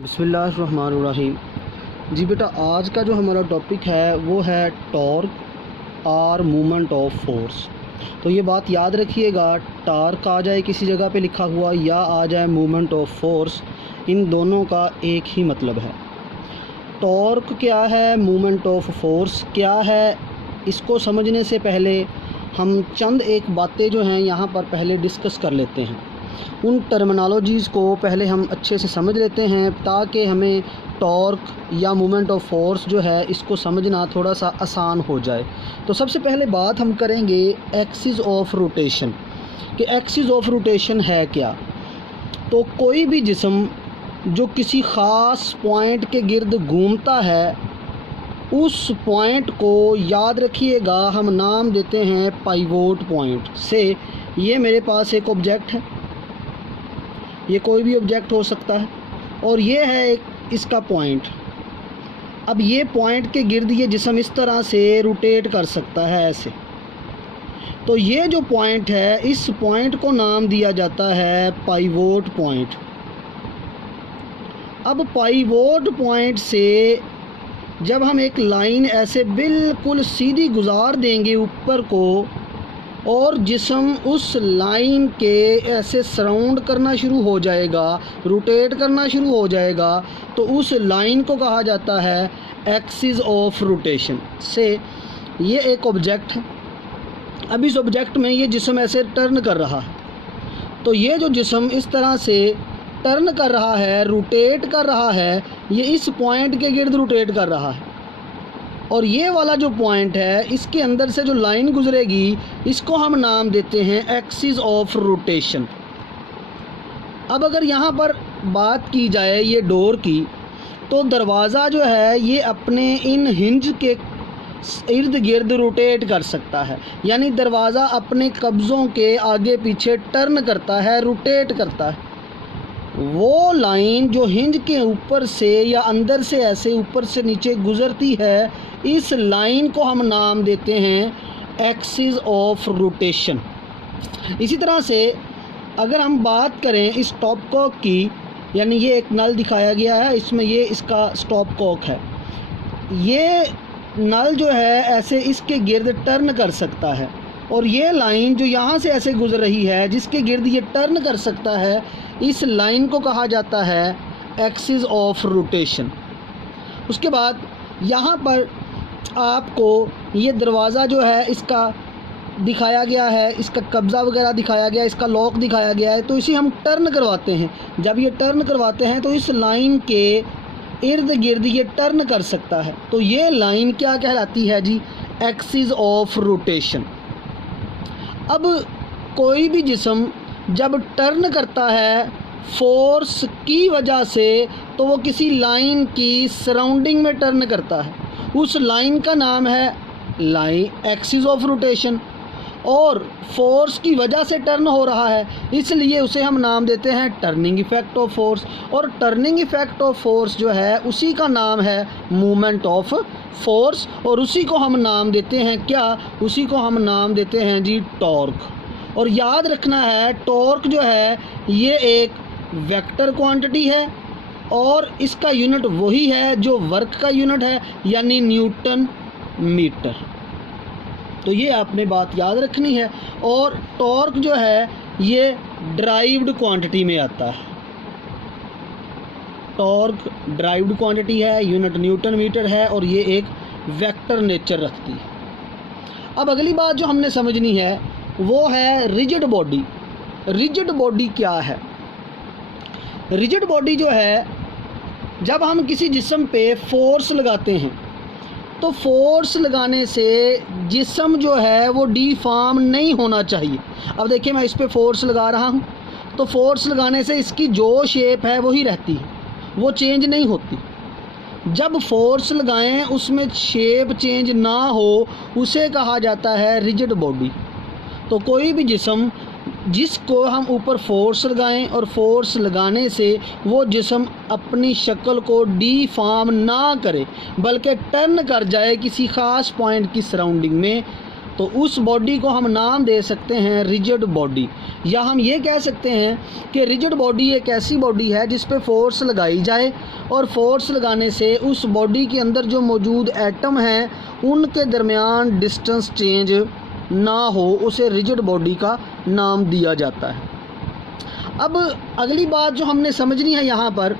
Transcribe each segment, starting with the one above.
बिस्मिल्लाहिर्रहमानिर्रहीम। जी बेटा, आज का जो हमारा टॉपिक है वो है टॉर्क और मूवमेंट ऑफ फोर्स। तो ये बात याद रखिएगा, टॉर्क आ जाए किसी जगह पे लिखा हुआ या आ जाए मूवमेंट ऑफ फोर्स, इन दोनों का एक ही मतलब है। टॉर्क क्या है, मूवमेंट ऑफ फोर्स क्या है, इसको समझने से पहले हम चंद एक बातें जो हैं यहाँ पर पहले डिस्कस कर लेते हैं। उन टर्मिनोलॉजीज़ को पहले हम अच्छे से समझ लेते हैं ताकि हमें टॉर्क या मूवमेंट ऑफ फोर्स जो है इसको समझना थोड़ा सा आसान हो जाए। तो सबसे पहले बात हम करेंगे एक्सिस ऑफ रोटेशन कि एक्सिस ऑफ रोटेशन है क्या। तो कोई भी जिस्म जो किसी ख़ास पॉइंट के गिर्द घूमता है, उस पॉइंट को याद रखिएगा हम नाम देते हैं पाइवोट पॉइंट से। ये मेरे पास एक ऑब्जेक्ट है, ये कोई भी ऑब्जेक्ट हो सकता है, और ये है एक इसका पॉइंट। अब ये पॉइंट के गिर्द ये जिस्म इस तरह से रोटेट कर सकता है ऐसे। तो ये जो पॉइंट है, इस पॉइंट को नाम दिया जाता है पाइवोट पॉइंट। अब पाइवोट पॉइंट से जब हम एक लाइन ऐसे बिल्कुल सीधी गुजार देंगे ऊपर को, और जिस्म उस लाइन के ऐसे सराउंड करना शुरू हो जाएगा, रोटेट करना शुरू हो जाएगा, तो उस लाइन को कहा जाता है एक्सिस ऑफ रोटेशन से। ये एक ऑब्जेक्ट है, अब इस ऑब्जेक्ट में ये जिस्म ऐसे टर्न कर रहा है। तो ये जो जिस्म इस तरह से टर्न कर रहा है, रोटेट कर रहा है, ये इस पॉइंट के गिर्द रोटेट कर रहा है। और ये वाला जो पॉइंट है, इसके अंदर से जो लाइन गुजरेगी, इसको हम नाम देते हैं एक्सिस ऑफ रोटेशन। अब अगर यहाँ पर बात की जाए ये डोर की, तो दरवाज़ा जो है ये अपने इन हिंज के इर्द गिर्द रोटेट कर सकता है, यानी दरवाज़ा अपने कब्ज़ों के आगे पीछे टर्न करता है, रोटेट करता है। वो लाइन जो हिंज के ऊपर से या अंदर से ऐसे ऊपर से नीचे गुज़रती है, इस लाइन को हम नाम देते हैं एक्सिस ऑफ रोटेशन। इसी तरह से अगर हम बात करें इस स्टॉप कॉक की, यानी ये एक नल दिखाया गया है, इसमें ये इसका स्टॉप कॉक है। ये नल जो है ऐसे इसके गिर्द टर्न कर सकता है, और ये लाइन जो यहाँ से ऐसे गुजर रही है जिसके गिर्द ये टर्न कर सकता है, इस लाइन को कहा जाता है एक्सिस ऑफ रोटेशन। उसके बाद यहाँ पर आपको ये दरवाज़ा जो है इसका दिखाया गया है, इसका कब्ज़ा वगैरह दिखाया गया है, इसका लॉक दिखाया गया है। तो इसे हम टर्न करवाते हैं। जब ये टर्न करवाते हैं तो इस लाइन के इर्द गिर्द ये टर्न कर सकता है। तो ये लाइन क्या कहलाती है जी? Axis of rotation. अब कोई भी जिस्म जब टर्न करता है फोर्स की वजह से, तो वो किसी लाइन की सराउंडिंग में टर्न करता है। उस लाइन का नाम है लाइन एक्सिस ऑफ रोटेशन, और फोर्स की वजह से टर्न हो रहा है, इसलिए उसे हम नाम देते हैं टर्निंग इफ़ेक्ट ऑफ फोर्स। और टर्निंग इफ़ेक्ट ऑफ फोर्स जो है उसी का नाम है मूवमेंट ऑफ फोर्स, और उसी को हम नाम देते हैं क्या? उसी को हम नाम देते हैं जी टॉर्क। और याद रखना है, टॉर्क जो है ये एक वेक्टर क्वांटिटी है, और इसका यूनिट वही है जो वर्क का यूनिट है, यानी न्यूटन मीटर। तो ये आपने बात याद रखनी है। और टॉर्क जो है ये ड्राइव्ड क्वांटिटी में आता है। टॉर्क ड्राइव्ड क्वांटिटी है, यूनिट न्यूटन मीटर है, और ये एक वेक्टर नेचर रखती है। अब अगली बात जो हमने समझनी है वो है रिजिड बॉडी। रिजिड बॉडी क्या है? रिजिड बॉडी जो है, जब हम किसी जिस्म पे फोर्स लगाते हैं, तो फोर्स लगाने से जिस्म जो है वो डीफॉर्म नहीं होना चाहिए। अब देखिए, मैं इस पे फोर्स लगा रहा हूँ, तो फोर्स लगाने से इसकी जो शेप है वही रहती है, वो चेंज नहीं होती। जब फोर्स लगाएं उसमें शेप चेंज ना हो, उसे कहा जाता है रिजिड बॉडी। तो कोई भी जिस्म जिसको हम ऊपर फोर्स लगाएं, और फोर्स लगाने से वो जिस्म अपनी शक्ल को डीफॉर्म ना करे, बल्कि टर्न कर जाए किसी ख़ास पॉइंट की सराउंडिंग में, तो उस बॉडी को हम नाम दे सकते हैं रिजिड बॉडी, या हम ये कह सकते हैं कि रिजिड बॉडी एक ऐसी बॉडी है जिस पे फोर्स लगाई जाए और फोर्स लगाने से उस बॉडी के अंदर जो मौजूद एटम हैं उनके दरमियान डिस्टेंस चेंज ना हो, उसे रिजिड बॉडी का नाम दिया जाता है। अब अगली बात जो हमने समझनी है यहाँ पर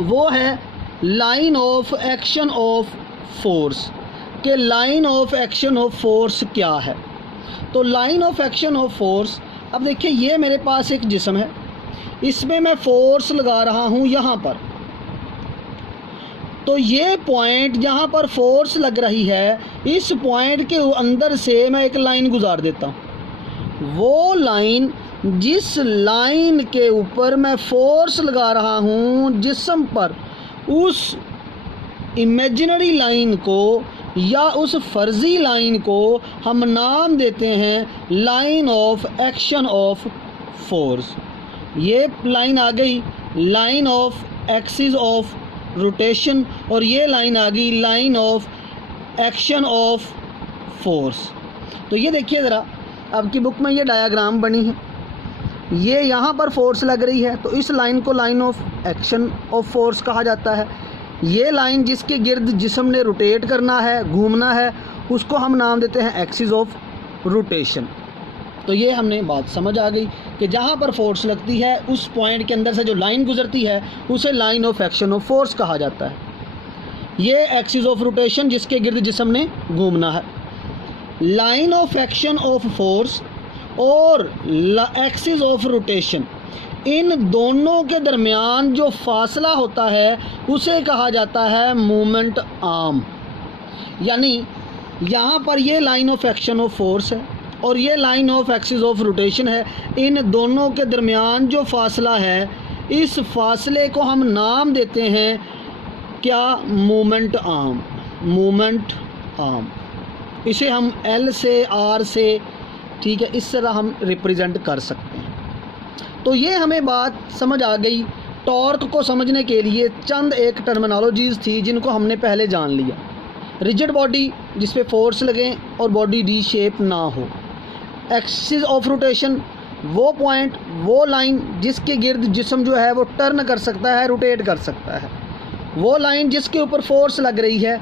वो है line of action of force, के line of action of force क्या है। तो line of action of force, अब देखिए ये मेरे पास एक जिस्म है, इसमें मैं फोर्स लगा रहा हूँ यहाँ पर, तो ये पॉइंट जहाँ पर फोर्स लग रही है इस पॉइंट के अंदर से मैं एक लाइन गुजार देता हूँ। वो लाइन, जिस लाइन के ऊपर मैं फोर्स लगा रहा हूँ जिस्म पर, उस इमेजिनरी लाइन को या उस फर्जी लाइन को हम नाम देते हैं line of action of force. ये लाइन आ गई line of axis of rotation और ये लाइन आ गई line of action of force. तो ये देखिए ज़रा, आपकी बुक में ये डायग्राम बनी है, ये यहाँ पर फोर्स लग रही है तो इस लाइन को line of action of force कहा जाता है। ये लाइन जिसके गिर्द जिस्म ने रोटेट करना है, घूमना है, उसको हम नाम देते हैं एक्सिस ऑफ रोटेशन। तो ये हमने बात समझ आ गई कि जहाँ पर फोर्स लगती है उस पॉइंट के अंदर से जो लाइन गुजरती है उसे line of action of force कहा जाता है। ये एक्सिस ऑफ रोटेशन जिसके गिर्द जिस्म ने घूमना है। Line of action of force और एक्सिस ऑफ रोटेशन, इन दोनों के दरमियान जो फासला होता है उसे कहा जाता है मोमेंट आर्म। यानी यहाँ पर ये line of action of force है और ये line of axis of rotation है, इन दोनों के दरमियान जो फासला है इस फासले को हम नाम देते हैं क्या, मोमेंट आर्म। मोमेंट आर्म, इसे हम एल से आर से, ठीक है, इस तरह हम रिप्रेजेंट कर सकते हैं। तो ये हमें बात समझ आ गई। टॉर्क को समझने के लिए चंद एक टर्मिनोलॉजीज़ थी जिनको हमने पहले जान लिया। रिजिड बॉडी जिस पे फोर्स लगे और बॉडी डी शेप ना हो। एक्सिस ऑफ रोटेशन, वो पॉइंट, वो लाइन जिसके गिर्द जिस्म जो है वो टर्न कर सकता है, रोटेट कर सकता है। वो लाइन जिसके ऊपर फोर्स लग रही है,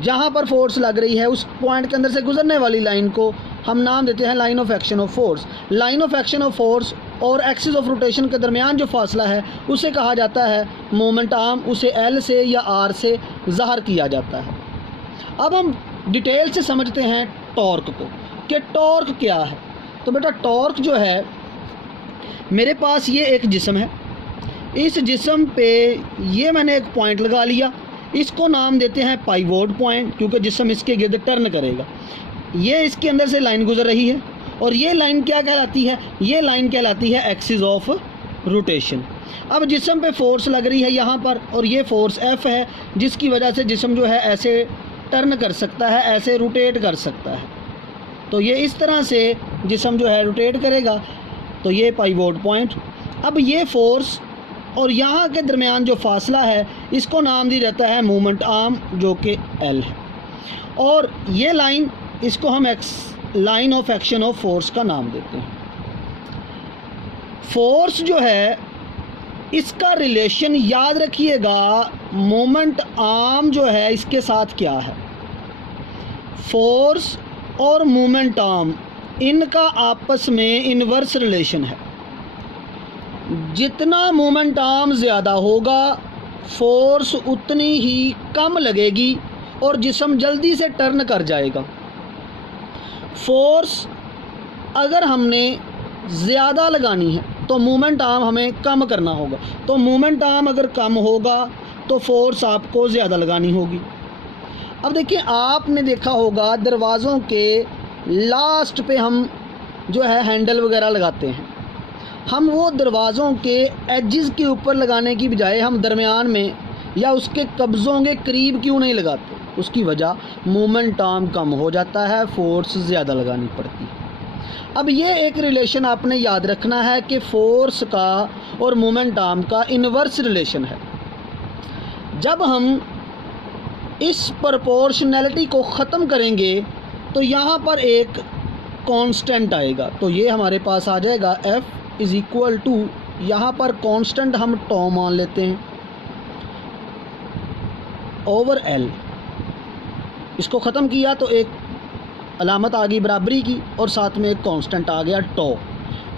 जहाँ पर फोर्स लग रही है उस पॉइंट के अंदर से गुजरने वाली लाइन को हम नाम देते हैं line of action of force. Line of action of force और एक्सिस ऑफ रोटेशन के दरमियान जो फासला है उसे कहा जाता है मोमेंट आर्म, उसे एल से या आर से ज़ाहिर किया जाता है। अब हम डिटेल से समझते हैं टॉर्क को कि टॉर्क क्या है। तो बेटा टॉर्क जो है, मेरे पास ये एक जिस्म है, इस जिस्म पे ये मैंने एक पॉइंट लगा लिया, इसको नाम देते हैं पाइवोट पॉइंट क्योंकि जिस्म इसके गिर्द टर्न करेगा। ये इसके अंदर से लाइन गुजर रही है और ये लाइन क्या कहलाती है, ये लाइन कहलाती है एक्सिस ऑफ रोटेशन। अब जिस्म पे फोर्स लग रही है यहाँ पर और ये फोर्स एफ है जिसकी वजह से जिस्म जो है ऐसे टर्न कर सकता है, ऐसे रोटेट कर सकता है। तो ये इस तरह से जिस्म जो है रोटेट करेगा। तो ये पाइवोट पॉइंट। अब ये फोर्स और यहाँ के दरमियान जो फासला है इसको नाम दिया जाता है मोमेंट आर्म जो कि एल है। और ये लाइन, इसको हम line of action of force का नाम देते हैं। फोर्स जो है इसका रिलेशन याद रखिएगा मोमेंट आर्म जो है इसके साथ क्या है। फोर्स और मोमेंट आर्म इनका आपस में इन्वर्स रिलेशन है। जितना मोमेंट आर्म ज़्यादा होगा फोर्स उतनी ही कम लगेगी और जिस्म जल्दी से टर्न कर जाएगा। फोर्स अगर हमने ज़्यादा लगानी है तो मोमेंट आर्म हमें कम करना होगा। तो मोमेंट आर्म अगर कम होगा तो फोर्स आपको ज़्यादा लगानी होगी। अब देखिए, आपने देखा होगा दरवाज़ों के लास्ट पे हम जो है हैंडल वगैरह लगाते हैं, हम वो दरवाज़ों के एजेस के ऊपर लगाने की बजाय हम दरमियान में या उसके कब्ज़ों के करीब क्यों नहीं लगाते। उसकी वजह मोमेंट आर्म कम हो जाता है, फोर्स ज़्यादा लगानी पड़ती है। अब ये एक रिलेशन आपने याद रखना है कि फोर्स का और मोमेंट आर्म का इन्वर्स रिलेशन है। जब हम इस प्रोपोर्शनैलिटी को ख़त्म करेंगे तो यहाँ पर एक कांस्टेंट आएगा, तो ये हमारे पास आ जाएगा F इज़ इक्वल टू, यहाँ पर कांस्टेंट हम टॉ मान लेते हैं, ओवर L। इसको ख़त्म किया तो एक अलामत आ गई बराबरी की और साथ में एक कांस्टेंट आ गया टॉ।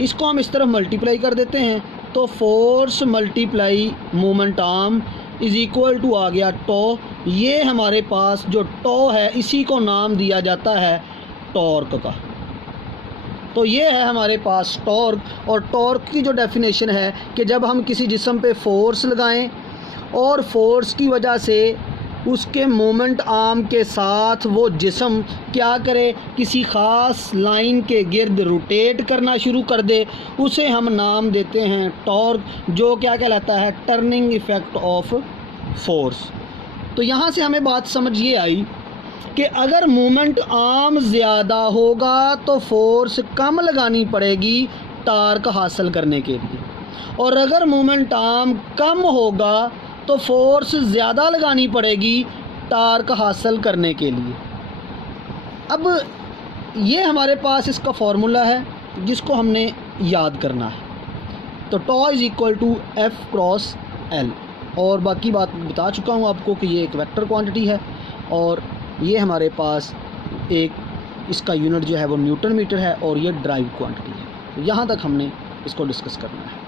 इसको हम इस तरफ मल्टीप्लाई कर देते हैं, तो force multiply moment arm is equal to आ गया टॉ। ये हमारे पास जो टॉ है इसी को नाम दिया जाता है टॉर्क का। तो ये है हमारे पास टॉर्क, और टॉर्क की जो डेफिनेशन है कि जब हम किसी जिस्म पे फोर्स लगाएं और फोर्स की वजह से उसके मोमेंट आर्म के साथ वो जिस्म क्या करे, किसी ख़ास लाइन के गिर्द रोटेट करना शुरू कर दे, उसे हम नाम देते हैं टॉर्क, जो क्या कहलाता है, टर्निंग इफ़ेक्ट ऑफ फोर्स। तो यहाँ से हमें बात समझ ये आई कि अगर मोमेंट आर्म ज़्यादा होगा तो फोर्स कम लगानी पड़ेगी टार्क हासिल करने के लिए, और अगर मोमेंट आर्म कम होगा तो फोर्स ज़्यादा लगानी पड़ेगी टार्क हासिल करने के लिए। अब ये हमारे पास इसका फॉर्मूला है जिसको हमने याद करना है। तो tau is equal to F cross L, और बाकी बात बता चुका हूँ आपको कि ये एक वेक्टर क्वांटिटी है, और ये हमारे पास एक इसका यूनिट जो है वो न्यूटन मीटर है, और ये ड्राइव क्वांटिटी है। तो यहाँ तक हमने इसको डिस्कस करना है।